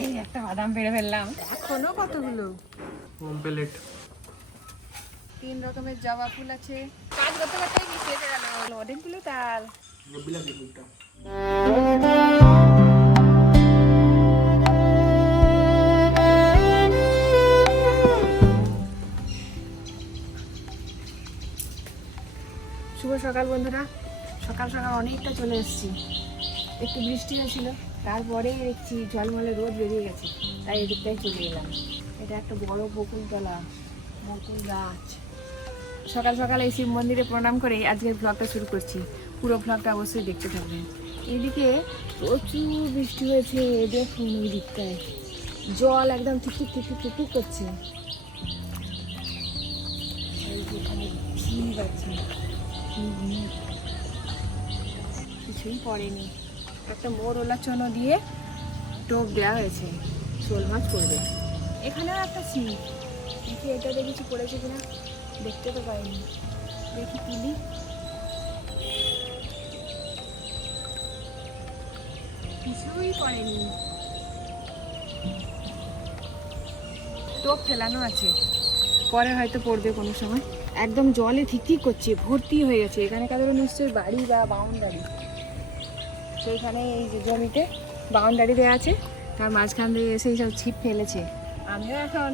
এই একটা বাদাম পেড়ে ফেললাম, এখনো কতগুলো কমপ্লিট। 3 রকমের জবা ফুল আছে। কাজ করতে করতে মিশে এসে গেল অনেকগুলো তাল। বিলাতি ফুলটা শুভ সকাল বন্ধুরা, সকাল সকাল অনেকটা চলে এসেছি। একটু বৃষ্টি হয়েছিল, তারপরে দেখছি ঝলমলে রোদ বেরিয়ে গেছে, তাই এদিকটাই চলে এলাম। এটা একটা বড় বকুলতলা, বকুল গাছ। সকাল সকাল এই শিব মন্দিরে প্রণাম করে আজকের ব্লগটা শুরু করছি। পুরো ব্লগটা অবশ্যই দেখতে থাকবেন। এদিকে প্রচুর বৃষ্টি হয়েছে, দেখুন এই দিকটায় জল একদম টিকটিক টিকটিক টিকটিক করছে। এই যে এখানে ভিড় আছে, কিছুই পড়েনি। একটা মোরওলা চনো দিয়ে টোপ দেওয়া হয়েছে, শোল মাছ পড়বে। এখানেও একটা ছিপ, দেখি এটা দেখেছি পড়েছে কিনা, দেখতে তো পাইনি। দেখি তুলি, কিছুই পড়েনি। টোপ ফেলানো আছে, পরে হয়তো পড়বে কোনো সময়। একদম জলে ঠিক করছে, ভর্তি হয়ে গেছে। এখানে কারো নিশ্চয়ই বাড়ি বা বাউন্ডারি, সেইখানে এই যে জমিতে বাউন্ডারি দেওয়া আছে, তার মাঝখান দিয়ে এসে সব ছিপ ফেলেছে। আমিও এখন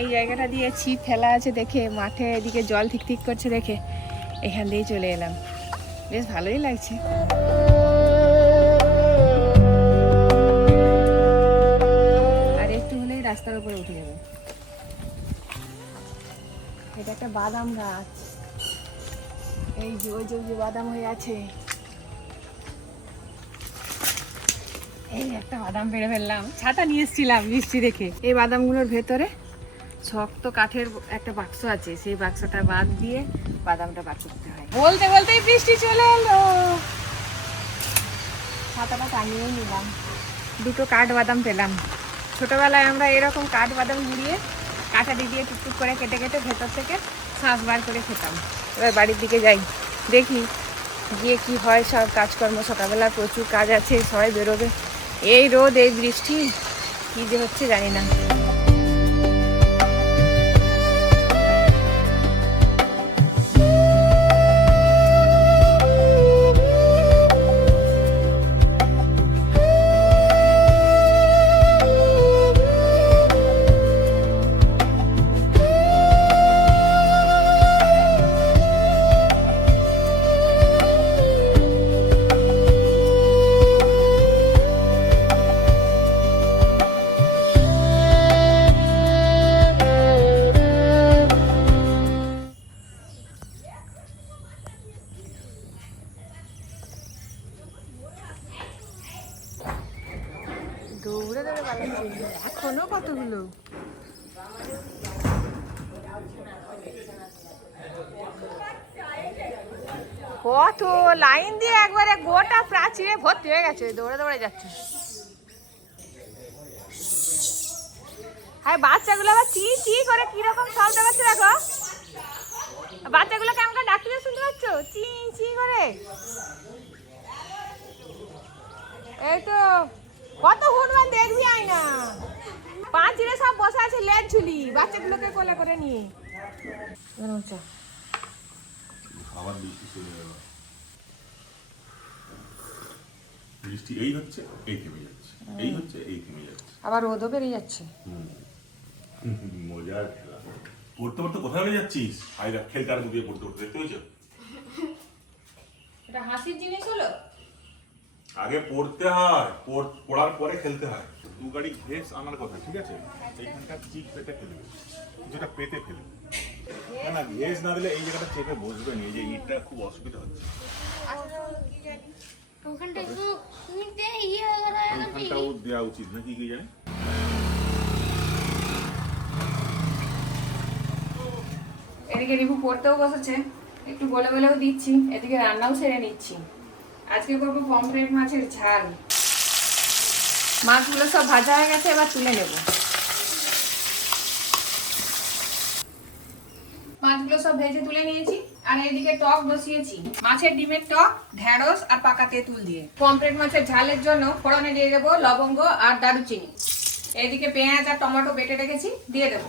এই জায়গাটা দিয়ে ছিপ ফেলা আছে দেখে, মাঠে এদিকে জল ঠিক করছে দেখে এখান দিয়েই চলে এলাম। বেশ ভালোই লাগছে। আর একটু হলেই রাস্তার উপরে উঠে যাবে। এটা একটা বাদাম গাছ, এই যে ওই যে বাদাম হয়ে আছে। এই একটা বাদাম পেড়ে ফেললাম, ছাতা নিয়ে এসেছিলাম বৃষ্টি দেখে। এই বাদামগুলোর ভেতরে শক্ত কাঠের একটা বাক্স আছে, সেই বাক্সটা বাদ দিয়ে বাদামটা বার করতে হয়। বলতে বলতেই বৃষ্টি চলে এলো, ছাতাটা টাঙিয়ে নিলাম। 2টো কাঠ বাদাম পেলাম। ছোটবেলায় আমরা এরকম কাঠ বাদাম গুঁড়িয়ে কাঁঠালি দিয়ে টুকটুক করে কেটে কেটে ভেতর থেকে শাঁস বার করে খেতাম। এবার বাড়ির দিকে যাই, দেখি গিয়ে কি হয়। সব কাজকর্ম, সকালবেলা প্রচুর কাজ আছে, সবাই বেরোবে। এই রোদ, এই বৃষ্টি, কি যে হচ্ছে জানি না। দৌড়ে দৌড়ে পালাচ্ছে, এখনো কতগুলো। কত লাইন দিয়ে একবারে গোটা প্রাচীরে ভর্তি হয়ে গেছে, দৌড়ে দৌড়ে যাচ্ছে। হ্যাঁ, বাচ্চাগুলো আবার চি চি করে কিরকম শব্দ করছে দেখো। বাচ্চাগুলো কেমন করে ডাকতে শুনতে পাচ্ছ, চি চি করে। এই তো কত হুনমান দেখবি, আয় না পাঁচিরে সব বসে আছে লেট ঝুলি, বাচ্চাগুলোকে কোলে করে নিয়ে। আবার বৃষ্টি শুরু হয়ে গেল। বৃষ্টি এই হচ্ছে, এই থেমে যাচ্ছে, এই হচ্ছে, এই থেমে যাচ্ছে, আবার রোদও বেরিয়ে যাচ্ছে। মজার খেলা। পড়তে পড়তে কোথায় হয়ে যাচ্ছিস? আইরা খেলতে আর দিয়ে পড়তে পড়তে দেখতে হয়েছে। এটা হাসির জিনিস হলো? আগে পড়তে হয়, পড়ার পরে খেলতে হয়। 2 গাড়ি ঘেস আনার কথা, ঠিক আছে? এইখানটা চিক পেতে ফেলবে, যেটা পেতে ফেলবে। না না, ঘেস না দিলে এই জায়গাটা চেপে বসবে না, এই যে ইটটা খুব অসুবিধা হচ্ছে। ওখানটাও দেওয়া উচিত নাকি, কি জানি। এদিকে রিভু পড়তেও বসেছে, একটু বলে বলেও দিচ্ছি, এদিকে রান্নাও সেরে নিচ্ছি। আজকে করবো পমফ্রেট মাছের ঝাল। মাছগুলো সব ভাজা হয়ে গেছে, এবার তুলে নেব। মাছগুলো সব ভেজে তুলে নিয়েছি, আর এদিকে টক বসিয়েছি। মাছের ডিমের টক, ঢেঁড়স আর পাকা তেঁতুল দিয়ে। পমফ্রেট মাছের ঝালের জন্য ফোড়নে দিয়ে দেবো লবঙ্গ আর দারুচিনি। এদিকে পেঁয়াজ আর টমেটো বেটে রেখেছি, দিয়ে দেবো।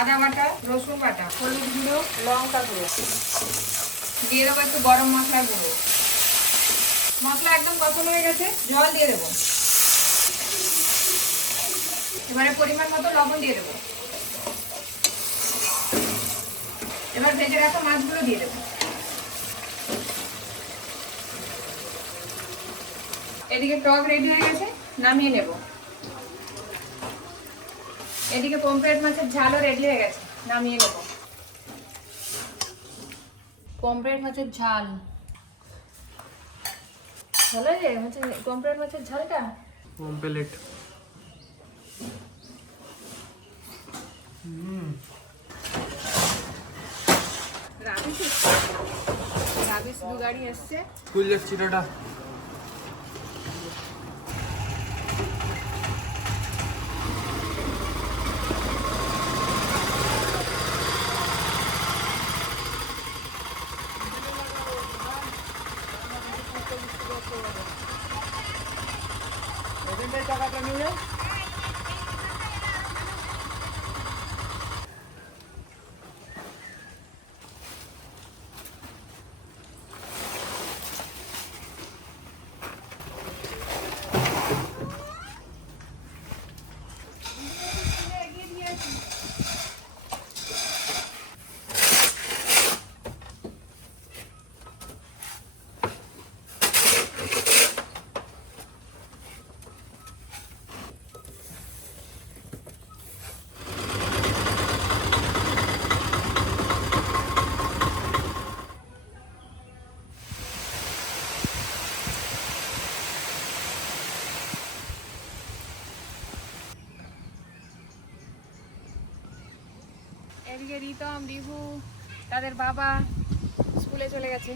আদা বাটা, রসুন বাটা, হলুদ গুঁড়ো, লঙ্কা গুঁড়ো, দিয়ে দেবো একটু গরম মশলার গুঁড়ো। মশলা একদম কষানো হয়ে গেছে, জল দিয়ে দেবো। এবারে পরিমাণ মতো লবণ দিয়ে দেবো। এবার ভেজে রাখা মাছগুলো দিয়ে দেবো। এদিকে টক রেডি হয়ে গেছে, নামিয়ে নেব। এদিকে পমফ্রেট মাছের ঝালও রেডি হয়ে গেছে, নামিয়ে নেব। পমফ্রেট মাছের ঝাল ভালো লাগে, পমফ্রেট মাছের ঝালটা পমফ্রেট। রাবিস দু গাড়ি এসছে। স্কুল যাচ্ছি, টাটা। টাকাটা নিয়ে এদিকে রিতম, রিভু, তাদের বাবা স্কুলে চলে গেছে।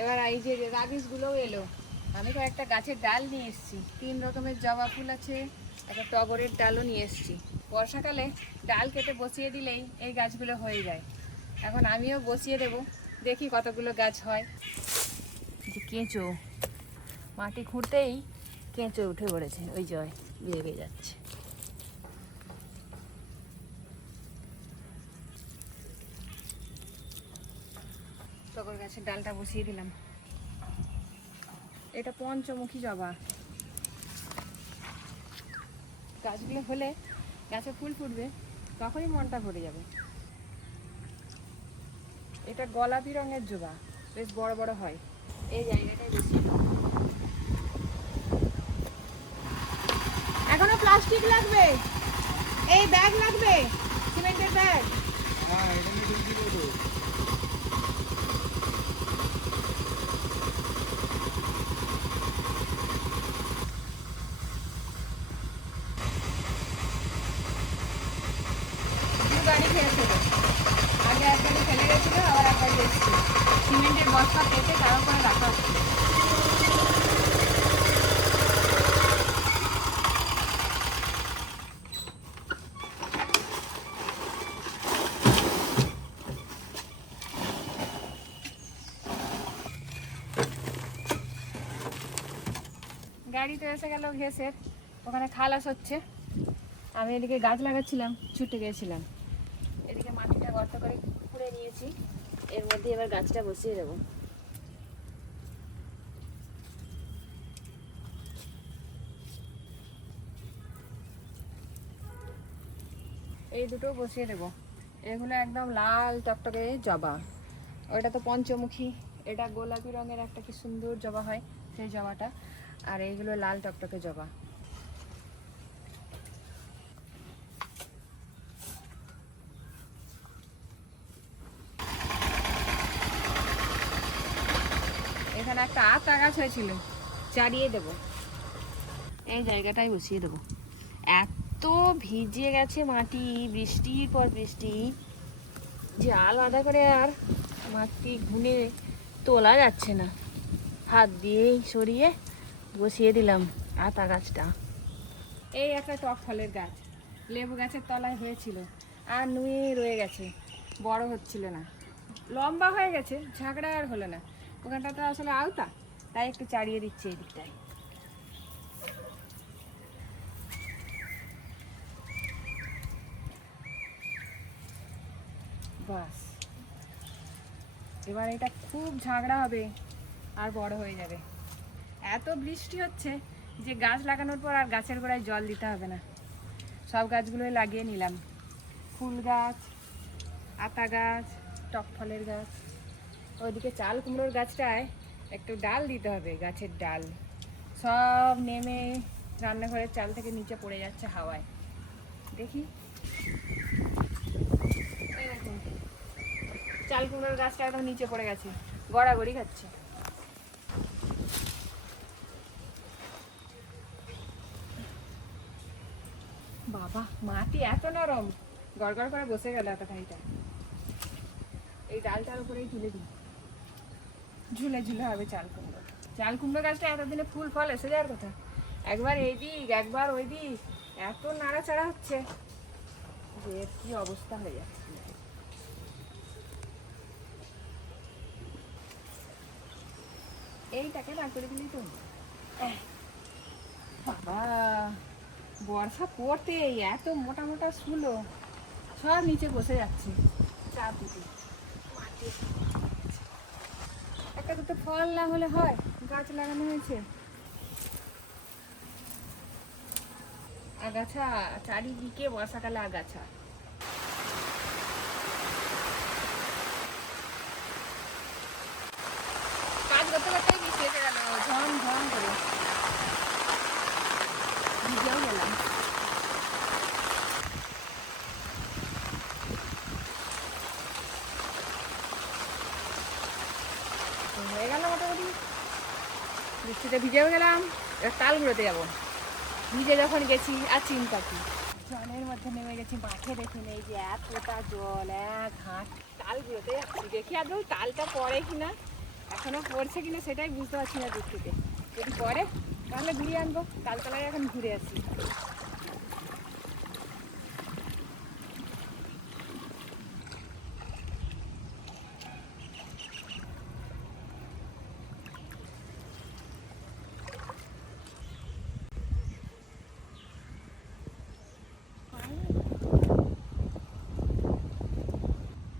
এবার এই যে রাবিসগুলোও এলো। আমি কয়েকটা গাছের ডাল নিয়ে এসেছি, 3 রকমের জবা ফুল আছে, একটা টগরের ডালও নিয়ে এসেছি। বর্ষাকালে ডাল কেটে বসিয়ে দিলেই এই গাছগুলো হয়ে যায়। এখন আমিও বসিয়ে দেব, দেখি কতগুলো গাছ হয়। যে কেঁচো, মাটি খুঁড়তেই কেঁচো উঠে পড়েছে, ওই জয় বেরিয়ে যাচ্ছে। টগর গাছের ডালটা বসিয়ে দিলাম। এটা পঞ্চমুখী জবা। গাছগুলো হলে গাছে ফুল ফুটবে, তখনই মনটা ভরে যাবে। এটা গোলাপি রঙের জবা, বেশ বড় বড় হয়। এই জায়গাটায় বসিয়ে দাও। এখনো প্লাস্টিক লাগবে, এই ব্যাগ লাগবে, সিমেন্টের ব্যাগ। হ্যাঁ, এটা নিয়ে ঢুকিয়ে দেবো। গাড়ি খেয়েছিল, আগে এক গাড়ি ফেলে গেছিল, আবার এক গাড়ি এসেছে। সিমেন্টের বস্তা কেটে তার উপরে রাখা হচ্ছে। গাড়ি তো এসে গেল ঘেসের, ওখানে খালাস হচ্ছে। আমি এদিকে গাছ লাগাচ্ছিলাম, ছুটে গিয়েছিলাম। এদিকে মাটিটা গর্ত করে খুঁড়ে নিয়েছি, এর মধ্যে এবার গাছটা বসিয়ে দেবো। এই দুটো বসিয়ে দেবো। এগুলো একদম লাল টকটকে জবা। ওটা তো পঞ্চমুখী, এটা গোলাপি রঙের একটা কি সুন্দর জবা হয়, সেই জবাটা। আর এইগুলো লাল টকটকে জবা। এখানে একটা আতা গাছ হয়েছিল, চারিয়ে দেব। এই জায়গাটাই বসিয়ে দেবো। এত ভিজে গেছে মাটি, বৃষ্টির পর বৃষ্টি, যে আলাদা করে আর মাটি ঘুনে তোলা যাচ্ছে না। হাত দিয়েই সরিয়ে বসিয়ে দিলাম আতা গাছটা। এই একটা টক ফলের গাছ, লেবু গাছের তলায় হয়েছিল, আর নুয়ে রয়ে গেছে, বড় হচ্ছিল না। লম্বা হয়ে গেছে, ঝাঁকড়া আর হলো না। ওখানটা তো আসলে আওতা, তাই একটু চাড়িয়ে দিচ্ছি এই দিকটায়। বাস, এবার এটা খুব ঝাগড়া হবে আর বড় হয়ে যাবে। এত বৃষ্টি হচ্ছে যে গাছ লাগানোর পর আর গাছের গোড়ায় জল দিতে হবে না। সব গাছগুলোই লাগিয়ে নিলাম, ফুল গাছ, আতা গাছ, টক ফলের গাছ। ওইদিকে চাল কুমড়োর গাছটায় একটু ডাল দিতে হবে, গাছের ডাল সব নেমে রান্নাঘরের চাল থেকে নিচে পড়ে যাচ্ছে হাওয়ায়। দেখি, এই দেখুন চাল কুমড়োর গাছটা একদম নিচে পড়ে গেছে, গড়াগড়ি খাচ্ছে। বাবা, মাটি এত নরম, গড়গড় করে বসে গেল এতখানিটা। এই ডালটার উপরেই তুলে দিই, ঝুলে ঝুলে হবে চাল কুমড়ো। চাল কুমড়ো গাছটা এতদিনে ফুল ফল এসে যাওয়ার কথা, একবার এই দিক একবার ওই দিক, এত নাড়াচাড়া হচ্ছে যে কি অবস্থা হয়ে যাচ্ছে। এইটাকে না করে দিলি তো। বাবা, বর্ষা পড়তে এত মোটা মোটা শুলো সব নিচে বসে যাচ্ছে চাপ দিতে। একটা দুটো ফল না হলে হয়, গাছ লাগানো হয়েছে। আগাছা চারিদিকে, বর্ষাকালে আগাছা। কাজ করতে করতে বৃষ্টি এসে গেল ঝম ঝম করে, ভিজেও গেলাম। হয়ে গেল মোটামুটি, বৃষ্টিতে ভিজেও গেলাম। এবার তাল ঘুরোতে যাবো। ভিজে যখন গেছি আর চিন্তা কি, জলের মধ্যে নেমে গেছি মাঠে। দেখুন এই যে এতটা জল, এক হাঁট। তাল ঘুরোতে যাচ্ছি, দেখি আদৌ তালটা পড়ে কিনা, এখনো পড়ছে কিনা সেটাই বুঝতে পারছি না দূর থেকে। যদি পড়ে তাহলে ঘুরিয়ে আনবো, তালতলায় এখন ঘুরে আসি।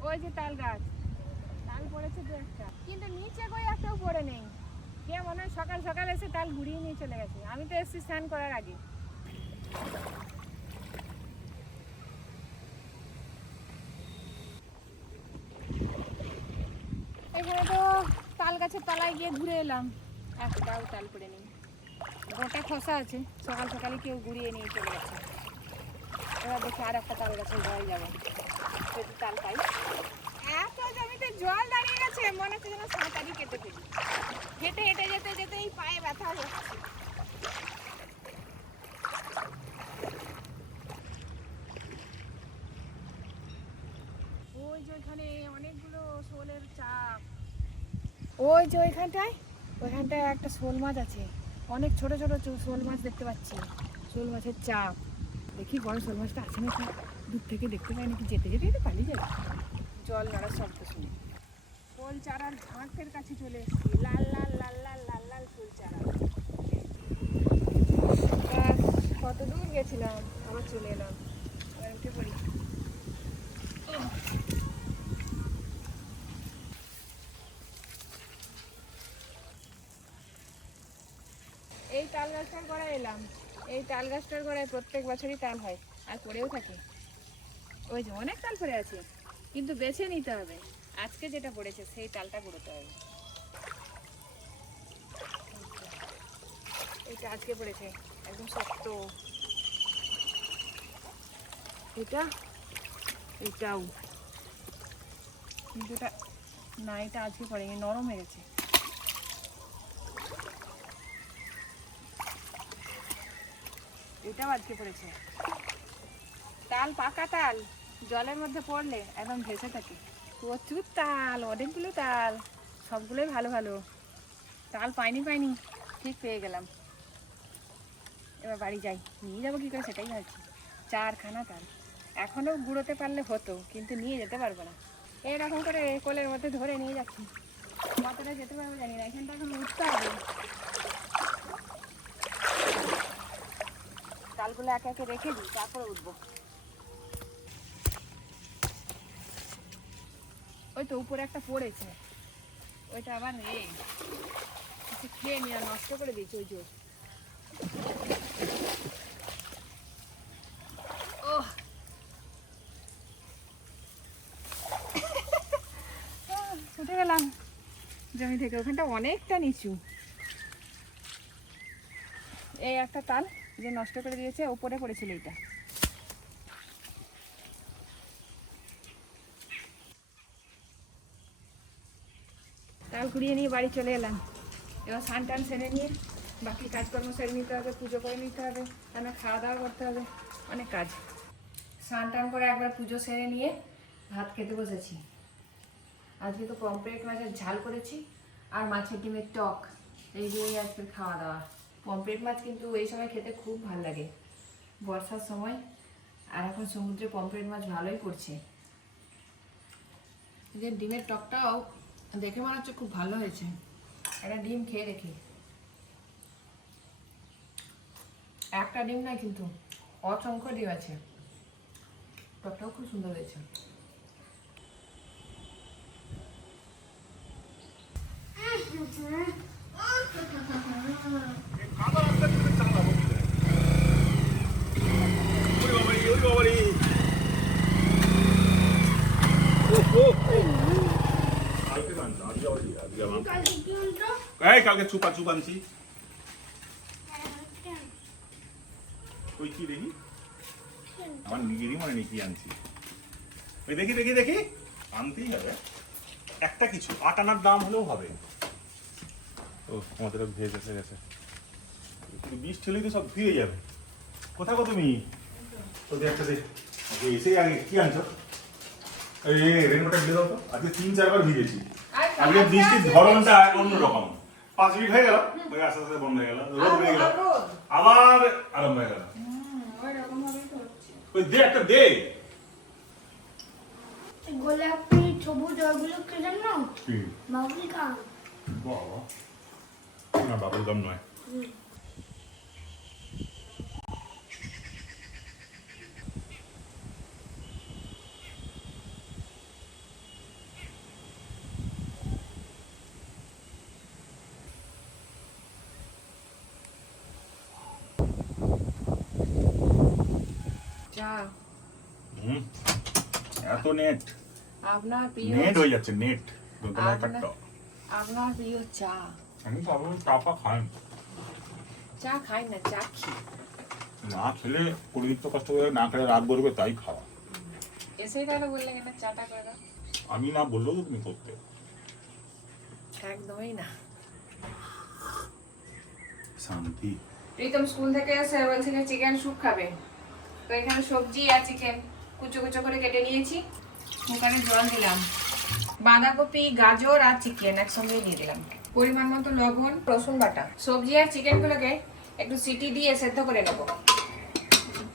ওই যে তাল গাছ, তাল পড়েছে দু একটা, কিন্তু নিচে কই একটাও পড়ে নেই। কে মনে হয় সকাল সকাল এসে তাল ঘুরিয়ে নিয়ে চলে গেছে। আমি তো এসেছি স্নান করার আগে। এখানে তো তাল গাছের তলায় গিয়ে ঘুরে এলাম, একটাও তাল পড়ে নেই। গোটা খসা আছে, সকাল সকালে কেউ ঘুরিয়ে নিয়ে চলে গেছে। এবার দেখি আর একটা তাল গাছের গোড়ায় যাবো, যদি তাল পাই। এত জমিতে জল দাঁড়িয়ে গেছে, মনে হচ্ছে যেন সাঁতারই কেটে ফেলি। হেঁটে হেঁটে যেতে যেতে এই পায়ে ব্যথা হচ্ছে। ওই যে ওইখানে অনেকগুলো শোলের চাপ, ওই যে ওইখানটায় একটা শোল মাছ আছে, অনেক ছোট ছোট শোল মাছ দেখতে পাচ্ছি। শোল মাছের চাপ, দেখি বড় শোল মাছটা আছে নাকি। দূর থেকে দেখতে পাই নাকি, যেতে যেতে এটা পালিয়ে যাবে জল নাড়ার শব্দ শুনে। শোল চারার ঝাঁকের কাছে চলে এসেছি, লাল লাল লাল লাল লাল লাল শোল চারা। কত দূর গেছিলাম, আবার চলে এলাম। এবার উঠে পড়ি। এই তাল গাছটার গোড়ায় এলাম। এই তাল গাছটার গোড়ায় প্রত্যেক বছরই তাল হয় আর পড়েও থাকে। ওই যে অনেক তাল পড়ে আছে, কিন্তু বেছে নিতে হবে। আজকে যেটা পড়েছে সেই তালটা কুড়োতে হবে। এটা আজকে পড়েছে, একদম শক্ত। এটাও, কিন্তু এটা না, এটা আজকে পড়েনি, নরম হয়ে গেছে। এটাও আজকে পড়েছে। তাল, পাকা তাল জলের মধ্যে পড়লে একদম ভেসে থাকে। প্রচুর তাল, অনেকগুলো তাল, সবগুলোই ভালো ভালো। তাল পাইনি ঠিক পেয়ে গেলাম। এবার বাড়ি যাই, নিয়ে যাবো কী করে সেটাই ভাবছি। 4খানা তাল এখনও গুঁড়োতে পারলে হতো, কিন্তু নিয়ে যেতে পারবো না। এরকম করে কোলের মধ্যে ধরে নিয়ে যাচ্ছি। কতটা যেতে পারবো জানি না, এখানটা এখন উঠতে হবে। তালগুলো একে একে রেখে দিই, তারপরে উঠবো। ওই তো উপরে একটা পড়েছে, ওইটা আবার খেয়ে নিয়ে নষ্ট করে দিয়েছে ওই জোর। ও উঠে গেলাম জমি থেকে, ওখানটা অনেকটা নিচু। এই একটা তাল যে নষ্ট করে দিয়েছে, ওপরে পড়েছিল এইটা। তাল কুড়িয়ে নিয়ে বাড়ি চলে এলাম। এবার স্নান টান সেরে নিয়ে বাকি কাজকর্ম সেরে নিতে হবে, পুজো করে নিতে হবে, রান্না খাওয়া দাওয়া করতে হবে, অনেক কাজ। স্নান টান করে একবার পুজো সেরে নিয়ে ভাত খেতে বসেছি। আজকে তো পমফ্রেট মাছের ঝাল করেছি আর মাছের ডিমের টক, এইগুলোই আজকের খাওয়া দাওয়া। পমফ্রেট মাছ কিন্তু এই সময় খেতে খুব ভালো লাগে, বর্ষার সময়। আর এখন সমুদ্রে পমফ্রেট মাছ ভালোই পড়ছে। যে ডিমের টকটাও দেখে মনে হচ্ছে খুব ভালো হয়েছে। একটা ডিম খেয়ে দেখি। একটা ডিম নয় কিন্তু অসংখ্য ডিম আছে। টকটাও খুব সুন্দর হয়েছে। কালকে চুপা চুপ আনছি। ওই কি দেখি, আমার নিজেরই মনে নেই কি আনছি। ওই দেখি দেখি দেখি, আনতেই হবে একটা কিছু। 8 আনার দাম হলেও হবে। ও আমাদের ভেজ এসে গেছে, বৃষ্টি হলেই তো সব ধুয়ে যাবে। কোথায় গো তুমি? ওই একটা দেখ এসে আগে কি আনছো? এই রেনকোটটা দিয়ে দাও তো। আজকে 3-4 বার ভিজেছি। আজকে বৃষ্টির ধরনটা অন্যরকম। 5 মিনিট হয়ে গেল, ওই আস্তে আস্তে বন্ধ হয়ে গেল, রোদ হয়ে গেল, আবার আরম্ভ হয়ে গেল। ওই দে একটা দে। গোলাপি সবুজ ওগুলো কে জানো? বাবুল গাম। বাবা, না বাবুল গাম নয়। চা এত নেট আপনার প্রিয়, নেট হয়ে যাচ্ছে নেট। আপনার প্রিয় চা। আমি তো আবার চাপা খাই চা খাই না, চা খি। না খেলে পরিচিত কষ্ট করে, না খেলে রাগ করবে, তাই খাওয়া। এসেই তাহলে বললে কেন চাটা করো? আমি না বললেও তো তুমি করতে। একদমই না। শান্তি। প্রীতম স্কুল থেকে এসে বলছে যে চিকেন স্যুপ খাবে। তো এখানে সবজি আর চিকেন কুচো কুচো করে কেটে নিয়েছি, কুকারে জল দিলাম, বাঁধাকপি গাজর আর চিকেন একসঙ্গে দিয়ে দিলাম, পরিমাণ মতো লবণ, রসুন বাটা। সবজি আর চিকেনগুলোকে একটু সিটি দিয়ে সেদ্ধ করে নেব।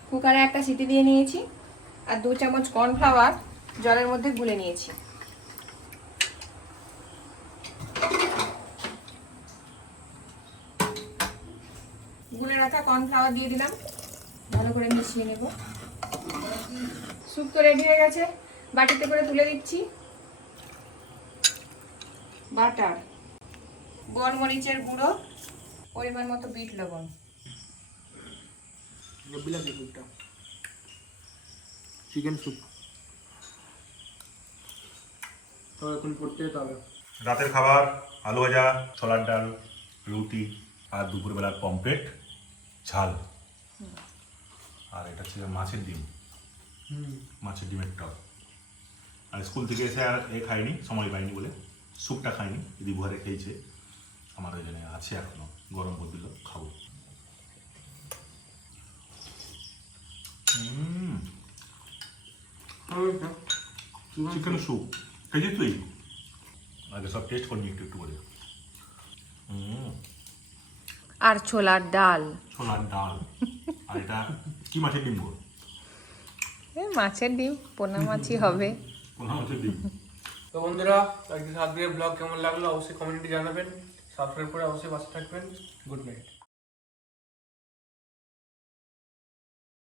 কুকারে একটা সিটি দিয়ে নিয়েছি আর 2 চামচ কর্নফ্লাওয়ার জলের মধ্যে গুলে নিয়েছি। গুলে রাখা কর্নফ্লাওয়ার দিয়ে দিলাম, ভালো করে মিশিয়ে নেব। স্যুপ তো রেডি হয়ে গেছে, বাটিতে করে তুলে দিচ্ছি। বাটার, গোলমরিচের গুঁড়ো, পরিমাণ মতো বিট লবণ। বিলাতি স্যুপটা, চিকেন স্যুপ তো এখন করতে যেতে হবে। রাতের খাবার আলু ভাজা, ছোলার ডাল, রুটি আর দুপুরবেলার পমফ্রেট ঝাল। আর এটা ছিল মাছের ডিম, মাছের ডিমের টক। আর স্কুল থেকে এসে আর খাইনি, সময় পাইনি বলে স্যুপটা খাইনি, দিদি বুহারে খেয়েছে। আমার ওই জন্য আছে এখনো, গরম করে দিল, খাবো। চিকেন স্যুপ খেয়েছিস তুই? আগে সব টেস্ট করবি একটু একটু করে। আর ছোলার ডাল, ছোলার ডাল। আর এটা কি মাছের ডিম গো? মাছের ডিম, পোনা মাছই হবে। পোনা মাছের ডিম। তো বন্ধুরা, আজকে সাত দিনের ব্লগ কেমন লাগলো অবশ্যই কমেন্টে জানাবেন। সাবস্ক্রাইব করে অবশ্যই পাশে থাকবেন। Good night.